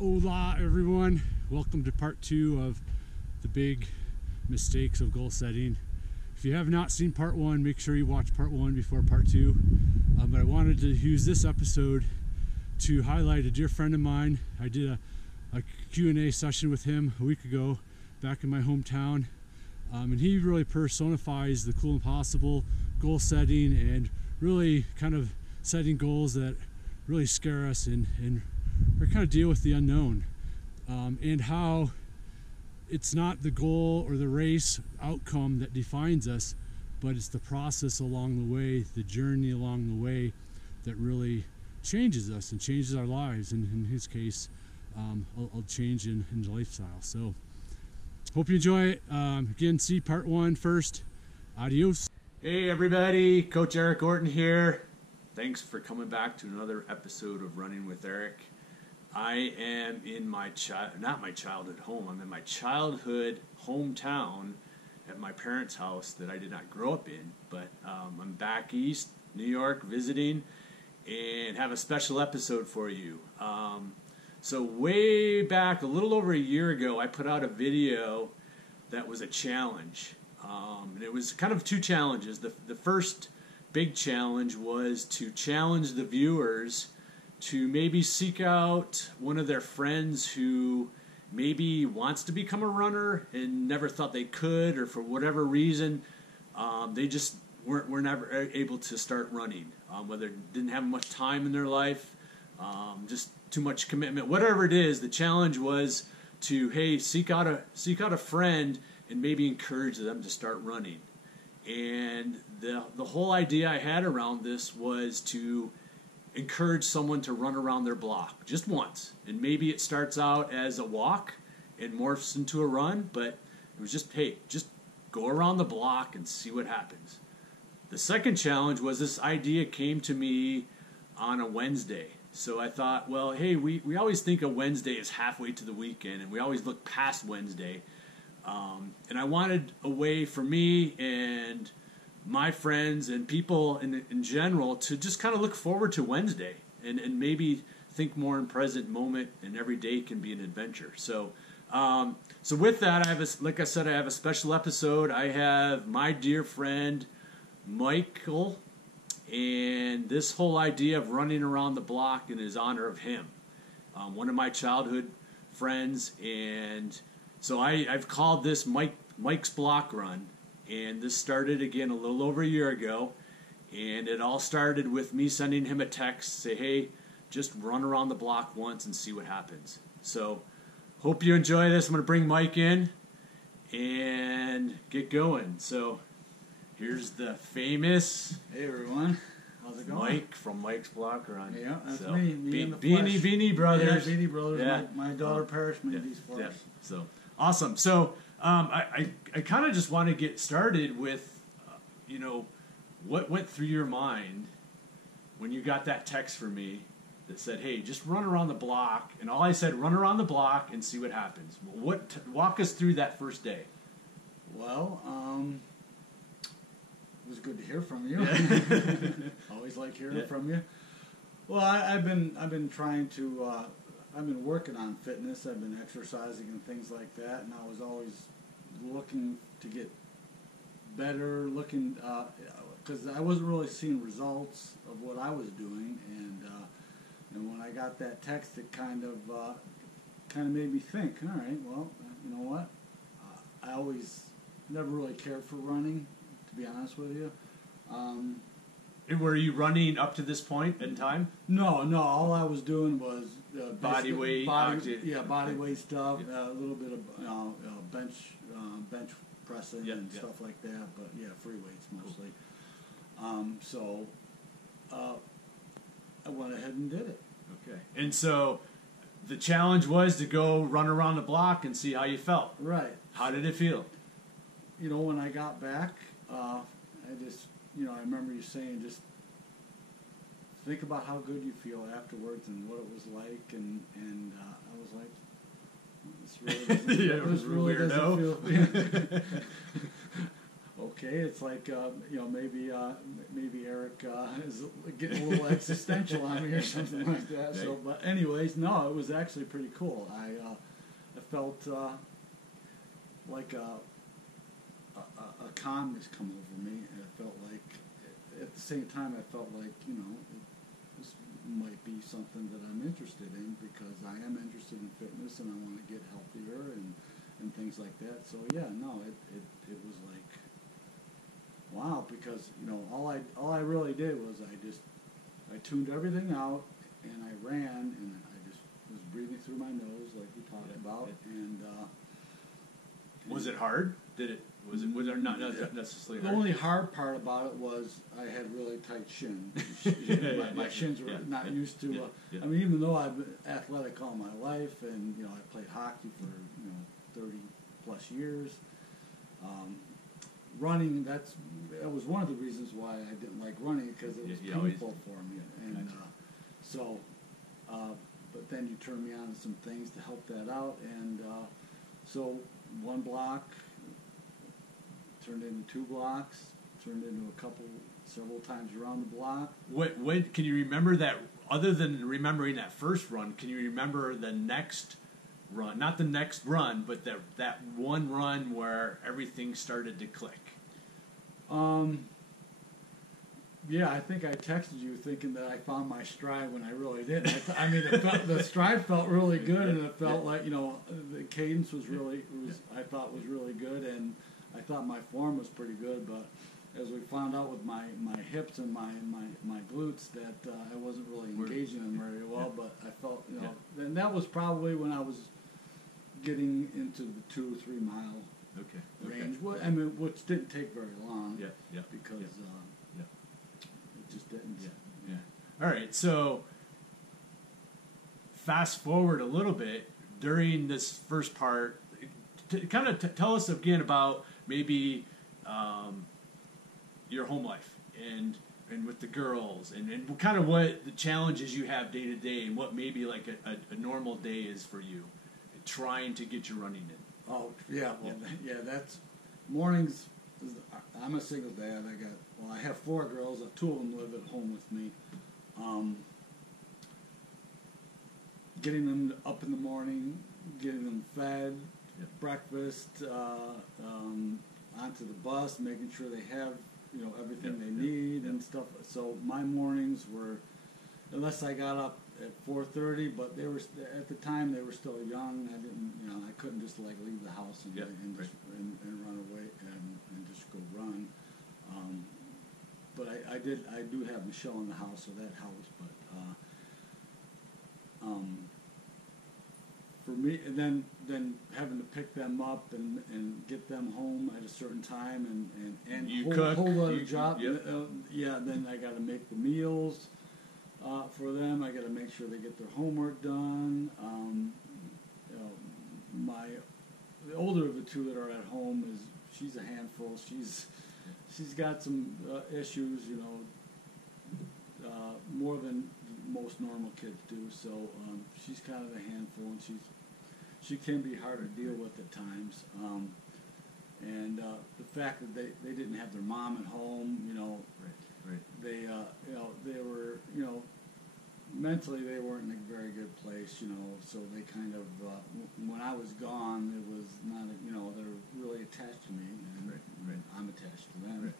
Hola everyone, welcome to part 2 of the big mistakes of goal setting. If you have not seen part 1, make sure you watch part 1 before part 2. But I wanted to use this episode to highlight a dear friend of mine. I did a Q&A session with him a week ago back in my hometown. And he really personifies the cool and possible, goal setting, and really kind of setting goals that really scare us and or kind of deal with the unknown, and how it's not the goal or the race outcome that defines us, but it's the process along the way, the journey along the way that really changes us and changes our lives, and in his case a change in the lifestyle. So hope you enjoy it. Again, see part 1 first. Adios. Hey everybody, Coach Eric Orton here. Thanks for coming back to another episode of Running with Eric. I am in my not my childhood home. I'm in my childhood hometown at my parents' house that I did not grow up in, but I'm back east, New York, visiting, and have a special episode for you. So way back, a little over a year ago, I put out a video that was a challenge. And it was kind of 2 challenges. The first big challenge was to challenge the viewers to maybe seek out one of their friends who maybe wants to become a runner and never thought they could, or for whatever reason they just were never able to start running, whether didn't have much time in their life, just too much commitment, whatever it is. The challenge was to, hey, seek out a friend and maybe encourage them to start running. And the whole idea I had around this was to encourage someone to run around their block just once, and maybe it starts out as a walk and morphs into a run, but it was just, hey, just go around the block and see what happens. The second challenge was, this idea came to me on a Wednesday. So I thought, well, hey, we always think a Wednesday is halfway to the weekend, and we always look past Wednesday. And I wanted a way for me and my friends and people in general to just kind of look forward to Wednesday and maybe think more in present moment, and every day can be an adventure. So so with that, like I said, I have a special episode. I have my dear friend Michael, and this whole idea of running around the block in his honor of him, one of my childhood friends. And so I've called this Mike's Block Run. And this started, again, a little over a year ago. And it all started with me sending him a text, say, hey, just run around the block once and see what happens. So hope you enjoy this. I'm going to bring Mike in and get going. So here's the famous, hey everyone, how's it going? Mike from Mike's Block Run. Yeah, that's me in the Beanie Brothers. Yeah, Beanie Brothers. Yeah. My daughter Parrish made these for us. So awesome. So I kind of just want to get started with, what went through your mind when you got that text from me that said, hey, just run around the block. And all I said, run around the block and see what happens. Walk us through that first day. Well, it was good to hear from you. Yeah. Always like hearing from you. Well, I've been trying to, I've been working on fitness. I've been exercising and things like that, and I was always looking to get better, because I wasn't really seeing results of what I was doing, and when I got that text, it kind of made me think. All right, well, you know what? I always never really cared for running, to be honest with you. And were you running up to this point in time? No. All I was doing was body weight, body weight stuff, a little bit of bench pressing and stuff like that. But yeah, free weights mostly. So I went ahead and did it. Okay. And so the challenge was to go run around the block and see how you felt. Right. How did it feel? When I got back, I just, I remember you saying, just think about how good you feel afterwards and what it was like, and I was like, this really doesn't, yeah, it was really weirdo. doesn't feel. okay, it's like maybe Eric is getting a little existential on me or something like that. So, but anyways, no, it was actually pretty cool. I felt like a calmness come over me, and it felt like at the same time I felt like this might be something that I'm interested in, because I am interested in fitness and I want to get healthier and things like that. So yeah, no, it was like, wow, because all I really did was I tuned everything out and I ran and I just was breathing through my nose like we talked about. And was it hard? Was it not necessarily hard? The only hard part about it was I had really tight shins. My shins were not used to. I mean, even though I've been athletic all my life, and I played hockey for 30 plus years, running that was one of the reasons why I didn't like running, because it was painful for me. And but then you turned me on to some things to help that out, and so one block turned into 2 blocks, turned into several times around the block. What can you remember that, other than remembering that first run, can you remember the next run? Not the next run, but that one run where everything started to click. Yeah, I think I texted you thinking that I found my stride when I really didn't. The stride felt really good, and it felt like the cadence was I thought was really good, and I thought my form was pretty good. But as we found out with my hips and my glutes, that I wasn't really engaging them very well. But I felt and that was probably when I was getting into the 2-3 mile range. Which didn't take very long. Because. It just didn't. All right, so fast forward a little bit during this first part. Tell us again about maybe your home life and with the girls, and kind of what the challenges you have day to day, and what maybe like a normal day is for you, trying to get your running in. Oh yeah, that's mornings. I'm a single dad. I have 4 girls. 2 of them live at home with me. Getting them up in the morning, getting them fed, breakfast, onto the bus, making sure they have everything they need and stuff. So my mornings were, unless I got up at 4:30, but they were at the time they were still young. I didn't, I couldn't just like leave the house and run away and just go run. But I do have Michelle in the house, so that helps. But for me, and then having to pick them up and get them home at a certain time and you hold other job. Then I got to make the meals for them. I got to make sure they get their homework done. The older of the 2 that are at home she's a handful. She's got some issues, more than most normal kids do. So she's kind of a handful, and she can be hard to deal with at times. And the fact that they didn't have their mom at home, they were, mentally they weren't in a very good place, so they kind of, when I was gone, it was not, they're really attached to me, and I'm attached to them.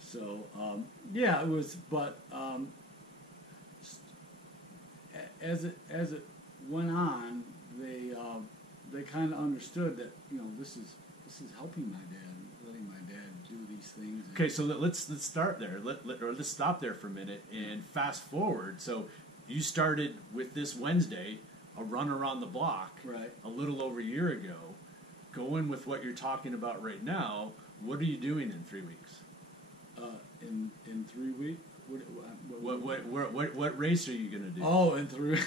So, it was, but as it went on, they kind of understood that, this is helping my dad, letting my dad do these things. Okay, so let's start there. Let's stop there for a minute and fast forward. So you started with this Wednesday, a run around the block, a little over a year ago. Going with what you're talking about right now, what are you doing in 3 weeks? In 3 weeks? What race are you going to do? Oh, in 3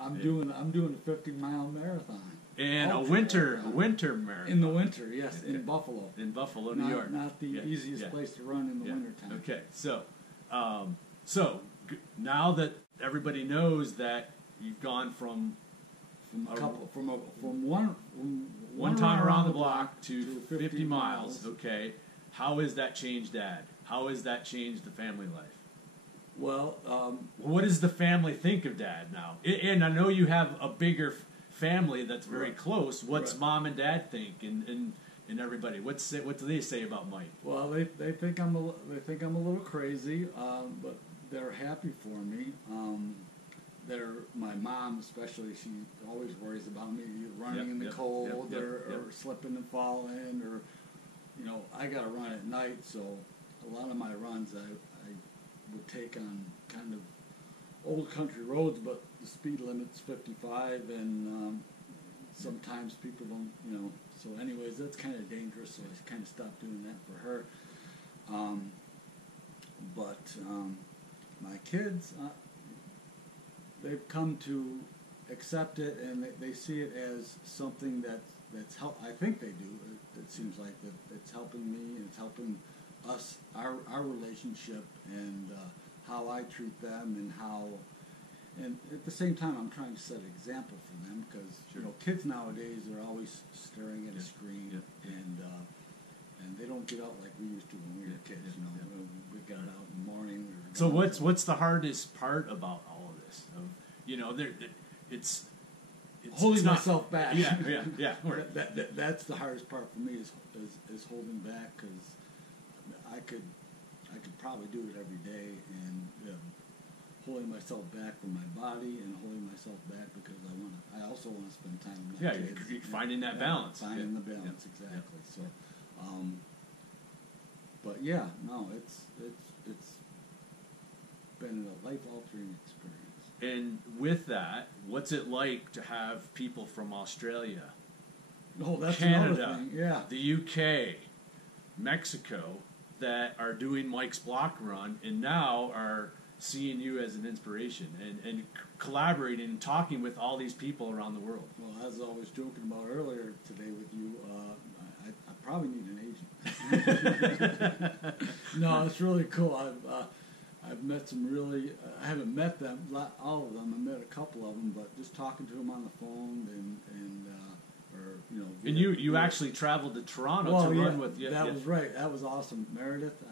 I'm doing a 50-mile marathon. And a winter marathon. In the winter, yes, in Buffalo. In Buffalo, New York. Not the easiest place to run in the wintertime. Okay, so now that everybody knows that you've gone from From one time around the block to 50 miles. Okay. How has that changed Dad? How has that changed the family life? Well, what does the family think of Dad now? And I know you have a bigger family that's very close. What's Mom and Dad think, and everybody? What do they say about Mike? Well, they think I'm a little crazy, but they're happy for me. My mom especially, she always worries about me running in the cold or slipping and falling, or I got to run at night, so a lot of my runs I would take on kind of old country roads, but the speed limit's 55, and sometimes people don't, so anyways, that's kind of dangerous, so I kind of stopped doing that for her. But my kids, they've come to accept it, and they see it as something that's help. I think they do. It seems like that it's helping me, and it's helping us, our relationship, and how I treat them, and at the same time, I'm trying to set an example for them, because kids nowadays are always staring at a screen, and they don't get out like we used to when we were kids. We got out in the morning. So what's the hardest part about all of this? It's holding myself back. Yeah. That's the hardest part for me is holding back, because I could probably do it every day, and holding myself back from my body, and holding myself back because I also want to spend time with my kids. You're finding that balance. Finding the balance, exactly. So, but it's been a life-altering experience. And with that, what's it like to have people from Australia, that's Canada, another thing. Yeah, the UK, Mexico, that are doing Mike's block run, and now are seeing you as an inspiration, and collaborating and talking with all these people around the world? Well, as I was joking about earlier today with you, I probably need an agent. No, it's really cool. I've met some really. I haven't met them, all of them. I met a couple of them, but just talking to them on the phone and And you actually traveled to Toronto to run with. That was right. That was awesome. Meredith,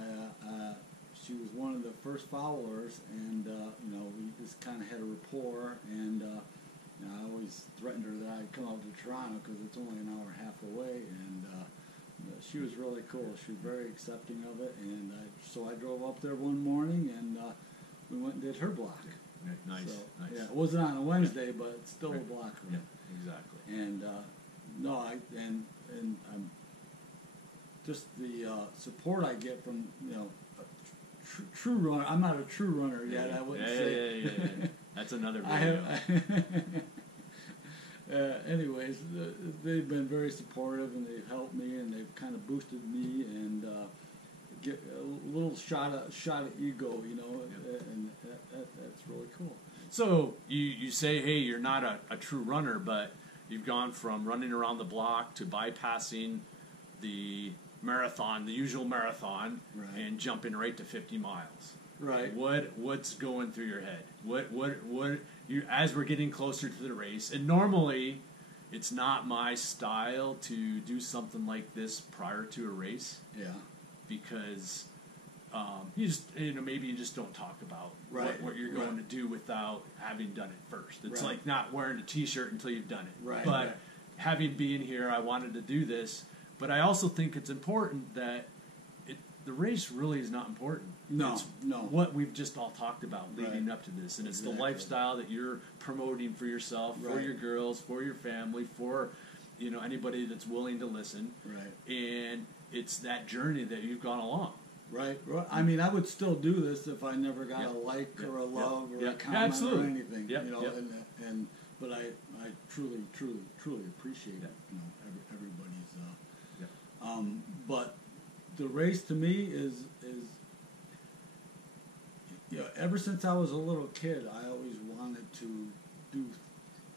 she was one of the first followers, and we just kind of had a rapport, and I always threatened her that I'd come out to Toronto because it's only an hour and a half away, and she was really cool. She was very accepting of it, and so I drove up there one morning, and we went and did her block. Nice, so, nice. Yeah, it wasn't on a Wednesday, but it's still a block run. Yeah, exactly. And I'm just the support I get from a true runner. I'm not a true runner yet. I wouldn't say. Yeah. That's another video. Anyways, they've been very supportive, and they've helped me, and they've kind of boosted me, and get a little shot of ego, and that's really cool. So you say, hey, you're not a true runner, but you've gone from running around the block to bypassing the marathon, the usual marathon, and jumping right to 50 miles. Right. What's going through your head? What you, as we're getting closer to the race, and normally it's not my style to do something like this prior to a race. Yeah. Because maybe you just don't talk about what you're going to do without having done it first. It's like not wearing a T-shirt until you've done it. Right. But having been here, I wanted to do this. But I also think it's important that the race really is not important. No, it's no. What we've just all talked about leading up to this, and it's the lifestyle that you're promoting for yourself, for your girls, for your family, for anybody that's willing to listen. Right. And it's that journey that you've gone along. Right. I mean, I would still do this if I never got a like or a love or a comment or anything. But I truly appreciate it. Everybody's. But the race to me is ever since I was a little kid, I always wanted to do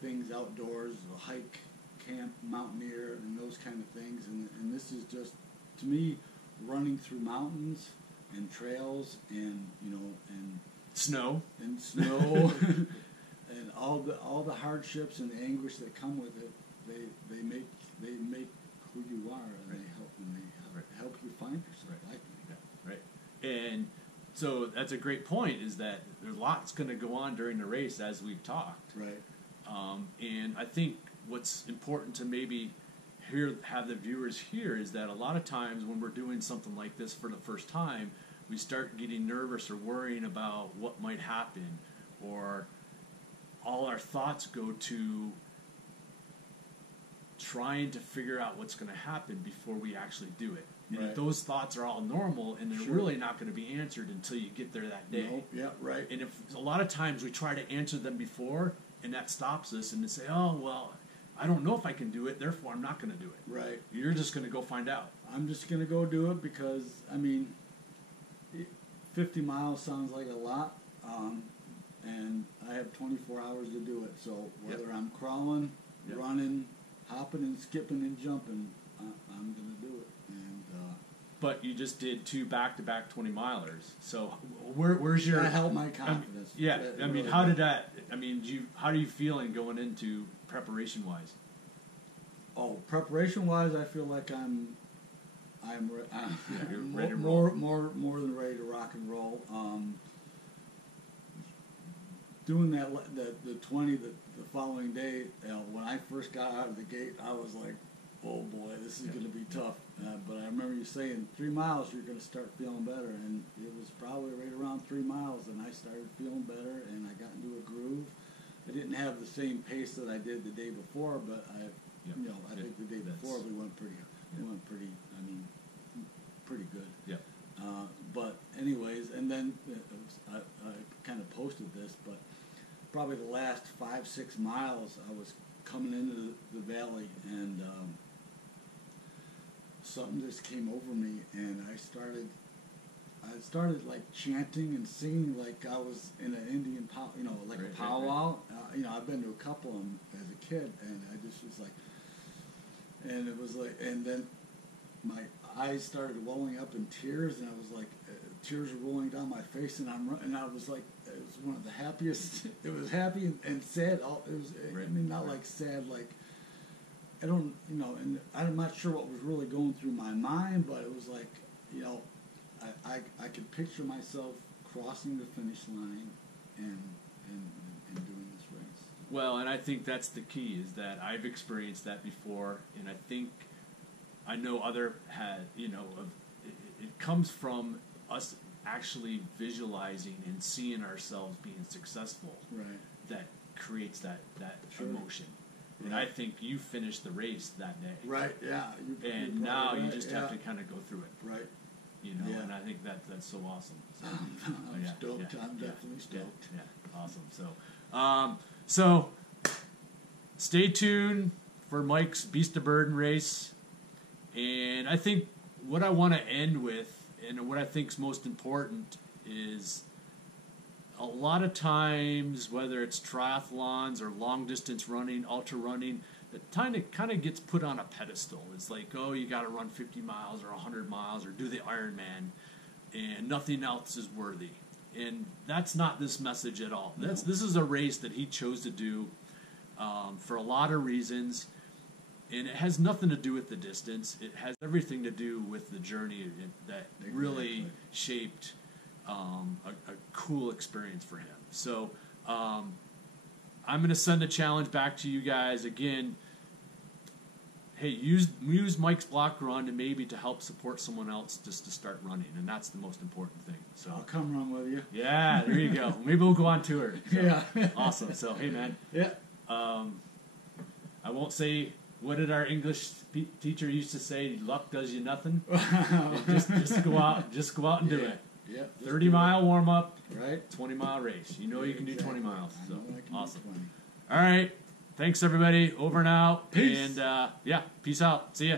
things outdoors, hike, camp, mountaineer, and those kind of things. And this is just, to me, running through mountains and trails and and snow and all the hardships and the anguish that come with it, they make who you are, and they help you find yourself. Right. Yeah. Right. And so that's a great point. Is that there's lots going to go on during the race as we've talked. Right. And I think what's important to maybe have the viewers hear is that a lot of times when we're doing something like this for the first time, we start getting nervous or worrying about what might happen, or all our thoughts go to trying to figure out what's going to happen before we actually do it. And if those thoughts are all normal, and they're really not going to be answered until you get there that day. Nope. Yeah, right. And if a lot of times we try to answer them before, and that stops us, and to say, oh, well, I don't know if I can do it, therefore I'm not going to do it. Right. You're just going to go find out. I'm just going to go do it because, 50 miles sounds like a lot, and I have 24 hours to do it. So whether I'm crawling, running, hopping and skipping and jumping, I'm going to do it. And but you just did 2 back-to-back 20-milers. So where's your... That helped my confidence. How did that... how are you feeling going into preparation-wise? Oh, preparation-wise, I feel like I'm you're ready to roll. more than ready to rock and roll. Doing the 20 the following day, when I first got out of the gate, I was like, oh boy, this is going to be tough. But I remember you saying 3 miles you're going to start feeling better, and it was probably right around 3 miles, and I started feeling better, and I got into a groove. I didn't have the same pace that I did the day before, but I think the day before we went pretty good. Yeah. But anyways, and then I kind of posted this, but probably the last 5-6 miles I was coming into the valley, and something just came over me, and I started like chanting and singing like I was in an Indian a powwow. I've been to a couple of them as a kid, and I just was like, and it was like, and then my eyes started welling up in tears, and I was like, tears were rolling down my face, and I was like, it was one of the happiest. It was happy and sad. It was, not like sad, like I don't, and I'm not sure what was really going through my mind, but it was like, I could picture myself crossing the finish line and doing this race. Well, and I think that's the key, is that I've experienced that before, and I think I know other had, it comes from us actually visualizing and seeing ourselves being successful. Right. That creates that emotion. And I think you finished the race that day. Right, yeah. And now you just have to kind of go through it. Right. And I think that's so awesome. So, I'm stoked. I'm definitely stoked. Yeah, awesome. So stay tuned for Mike's Beast of Burden race. And I think what I want to end with, and what I think is most important, is a lot of times, whether it's triathlons or long-distance running, ultra running, it kind of gets put on a pedestal. It's like, oh, you got to run 50 miles or 100 miles or do the Ironman, and nothing else is worthy. And that's not this message at all. No. This is a race that he chose to do for a lot of reasons, and it has nothing to do with the distance. It has everything to do with the journey that really shaped a cool experience for him. So I'm going to send a challenge back to you guys again. Hey, use Mike's block run and maybe to help support someone else just to start running, and that's the most important thing. So I'll come run with you. Yeah, there you go. Maybe we'll go on tour. So, yeah. Awesome. So hey, man. Yeah. I won't say, what did our English teacher used to say? Luck does you nothing. just go out and do it. Yeah. 30-mile warm up. Right. 20-mile race. You know you can do 20 miles. So awesome. 20. All right. Thanks everybody. Over and out. Peace. And peace out. See ya.